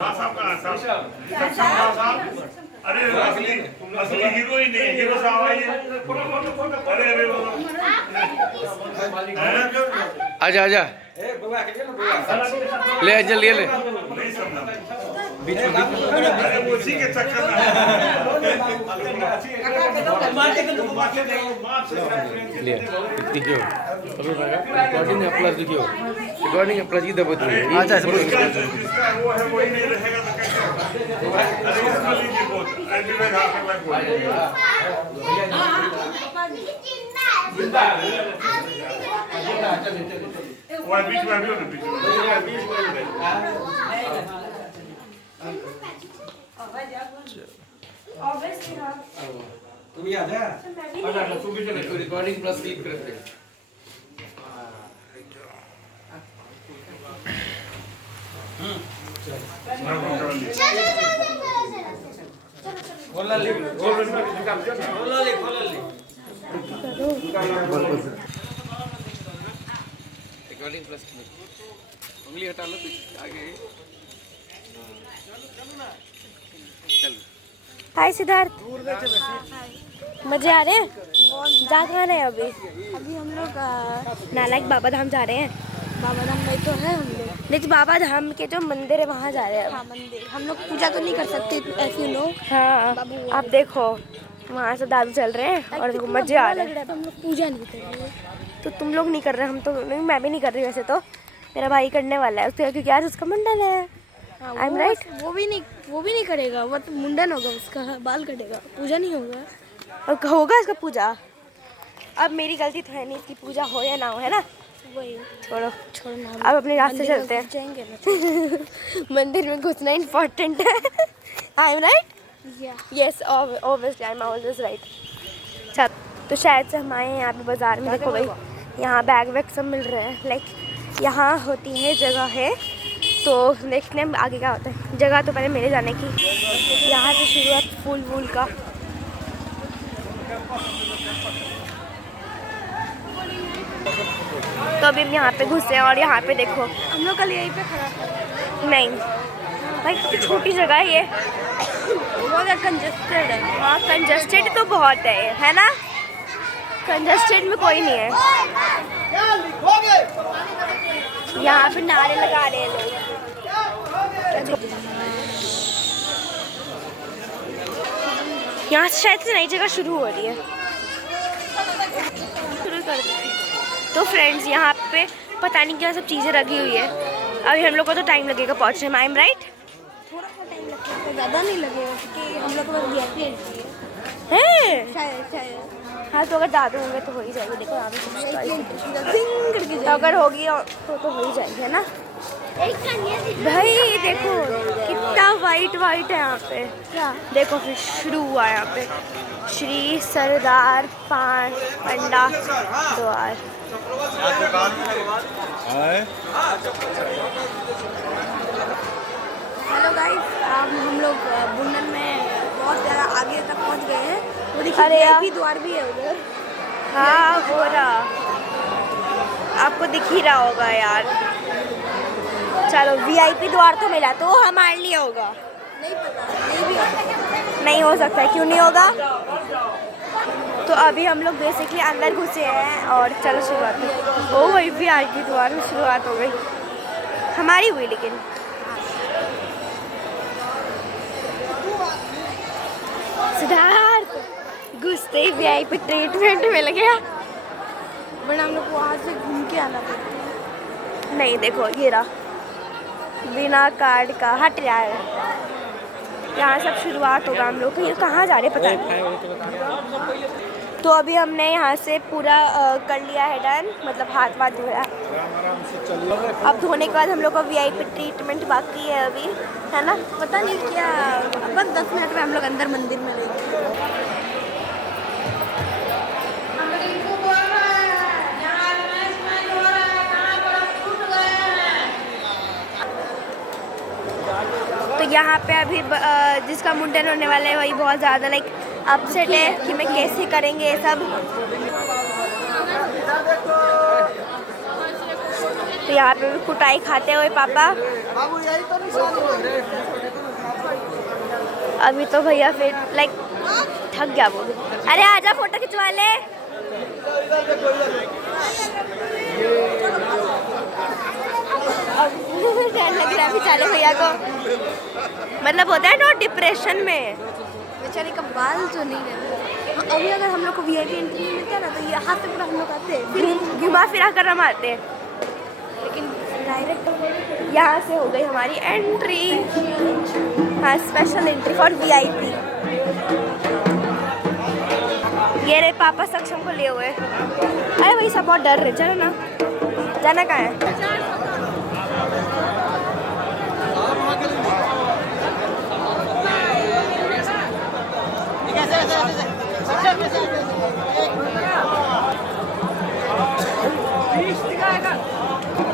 अरे असली हीरोइन है, हीरो साहब है ये। अरे आजा आजा ले जल्दी ले नहीं समझा अरे उसी के चक्कर में ले देखियो रिकॉर्डिंग अपलोड देखियो रिकॉर्डिंग अपलोड की दबा दी अच्छा जिसका वो है वही नहीं रहेगा तो कैसे होगा? अरे इसको लीजिए बोल ऐसे में खा कर मैं बोल वो बीच में भी हो ना बीच में तुम्ही आजा रिकॉर्डिंग प्लस क्लिक करते खोला ले रिकॉर्डिंग प्लस क्लिक उंगली हटा लो पीछे आगे चलो हाय सिद्धार्थ, मजे आ रहे हैं? जा कहाँ रहे हैं अभी? अभी हम लोग नालायक बाबा धाम जा रहे हैं। बाबा धाम गए तो है हम लोग। लेकिन बाबा धाम के जो मंदिर है वहाँ जा रहे हैं। हाँ मंदिर, हम लोग पूजा तो नहीं कर सकते ऐसे लोग। हाँ आप देखो वहाँ से दादू चल रहे हैं और देखो मजे आ रहे हैं। तो हम लोग पूजा नहीं कर रहे। तो तुम लोग नहीं कर रहे, हम तो नहीं, मैं भी नहीं कर रही वैसे तो। मेरा भाई करने वाला है उसके, क्योंकि आज उसका मुंडन है। हाँ, I'm right? वो भी नहीं करेगा, वो तो मुंडन होगा उसका, बाल कटेगा, पूजा नहीं होगा। और होगा इसका पूजा। अब मेरी गलती तो है नहीं, इसकी पूजा हो या ना हो, है ना? वही छोड़ो छोड़ना। अब अपने रास्ते चलते हैं। जाएंगे ना। मंदिर में घुसना इम्पोर्टेंट है। I am right? Yes obviously I am always right. अच्छा तो शायद से हम आए हैं यहाँ पे बाज़ार में। देखो भाई यहाँ बैग वैग सब मिल रहे हैं। लाइक यहाँ होती है जगह है, तो देखते हैं आगे क्या होता है। जगह तो पहले मेरे जाने की, यहाँ से शुरुआत फूल वूल का। तो अभी हम यहाँ पे घुसे हैं और यहाँ पे देखो हम लोग कल यहीं पे खड़ा था। नहीं भाई कितनी छोटी जगह है ये। बहुत कंजस्टेड है। हाँ कंजस्टेड तो बहुत है ना? कंजस्टेड में कोई नहीं है। यहाँ पे नारे लगा रहे हैं लोग। यहाँ से शायद से नई जगह शुरू हो रही है। शुरू कर देते हैं। तो फ्रेंड्स यहाँ पे पता नहीं क्या सब चीज़ें रखी हुई है। अभी हम लोग को तो टाइम लगेगा पहुँचने में। I am right? थोड़ा सा टाइम लगता है, ज़्यादा नहीं लगेगा क्योंकि हम लोग को बस VIP एंट्री है शायद। हाँ तो अगर ज़्यादा होंगे तो हो ही जाएगी। देखो यहाँ पे करके तो अगर होगी तो हो ही जाएगी, है ना भाई? देखो कितना वाइट वाइट है यहाँ पे। क्या देखो फिर शुरू हुआ है यहाँ पे श्री सरदार पान पंडा द्वार। हेलो गाइस, हम लोग बुंडन में बहुत ज़्यादा आगे तक पहुंच गए हैं। वो देखिए अरे यार। VIP द्वार भी है उधर। हाँ हो रहा, आपको दिख ही रहा होगा यार। चलो VIP द्वार तो मिला, तो वो हमारे लिए होगा। नहीं पता, नहीं भी हो सकता। नहीं हो सकता है, क्यों नहीं होगा? तो अभी हम लोग बेसिकली अंदर घुसे हैं और चलो शुरुआत है। ओ वही VIP द्वार में शुरुआत हो गई हमारी हुई। लेकिन सिद्धार्थ घुसते ही VIP ट्रीटमेंट मिल गया। बट हम लोग को वहाँ से घूम के आना पड़ता है। नहीं देखो ये रहा, बिना कार्ड का हट रहा है। यहाँ सब शुरुआत होगा हम लोग। ये कहाँ जा रहे पता नहीं। तो अभी हमने यहाँ से पूरा कर लिया है डन, मतलब हाथ वाथ धोया। अब धोने के बाद हम लोग का VIP ट्रीटमेंट बाकी है अभी, है ना? पता नहीं क्या, बस 10 मिनट में हम लोग अंदर मंदिर में रहेंगे। तो यहाँ पे अभी जिसका मुंडन होने वाला है वही बहुत ज़्यादा लाइक अपसेट है कि मैं कैसे करेंगे ये सब। तो यहाँ पे भी कुटाई खाते हुए पापा। अभी तो भैया फिर लाइक थक गया वो भी। अरे आजा फोटो खिंचवा ले। डर लग रहा है बेचारे भैया को, मतलब होता है ना डिप्रेशन में। बेचारे का बाल तो नहीं है। अभी अगर हम लोग को VIP एंट्री मिलता है ना तो यहाँ से पूरा हम लोग आते हैं, फिर घुमा फिरा कर हम आते हैं। लेकिन डायरेक्ट यहाँ से हो गई हमारी एंट्री। हाँ, स्पेशल एंट्री फॉर VIP। ये रहे पापा सक्षम को लिए हुए। अरे वही सब बहुत डर रहे। चलो ना, जाना कहाँ है?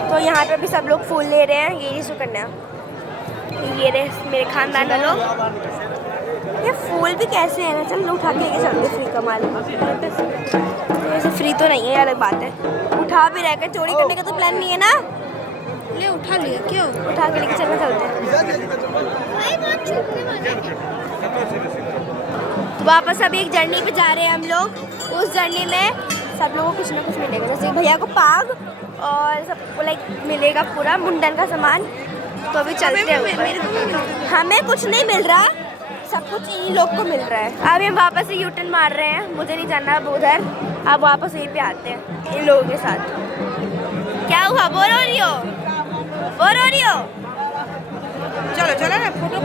तो यहाँ पे भी सब लोग फूल ले रहे हैं। ये सुकन्या, ये रहे मेरे खानदान का लोग। ये फूल भी कैसे हैं ना, चल उठा के लेके चलते। फ्री का माल वैसे फ्री तो नहीं है, अलग बात है। उठा भी रहकर चोरी करने का तो प्लान नहीं है ना। ले उठा लिया, क्यों उठा के लेके चलना चलते हैं। वापस अभी एक जर्नी पे जा रहे हैं हम लोग। उस जर्नी में सब लोगों को कुछ ना कुछ मिलेगा, जैसे भैया को पाग और सबको लाइक मिलेगा पूरा मुंडन का सामान। तो अभी चलते हैं। हमें कुछ नहीं मिल रहा, सब कुछ इन लोग को मिल रहा है। अभी हम वापस से यूटर्न मार रहे हैं, मुझे नहीं जाना अब उधर। अब वापस यहीं पे आते हैं इन लोगों के साथ। क्या हुआ, बोर हो रही हो? बोर हो रही हो? चलो चलो ना फोटो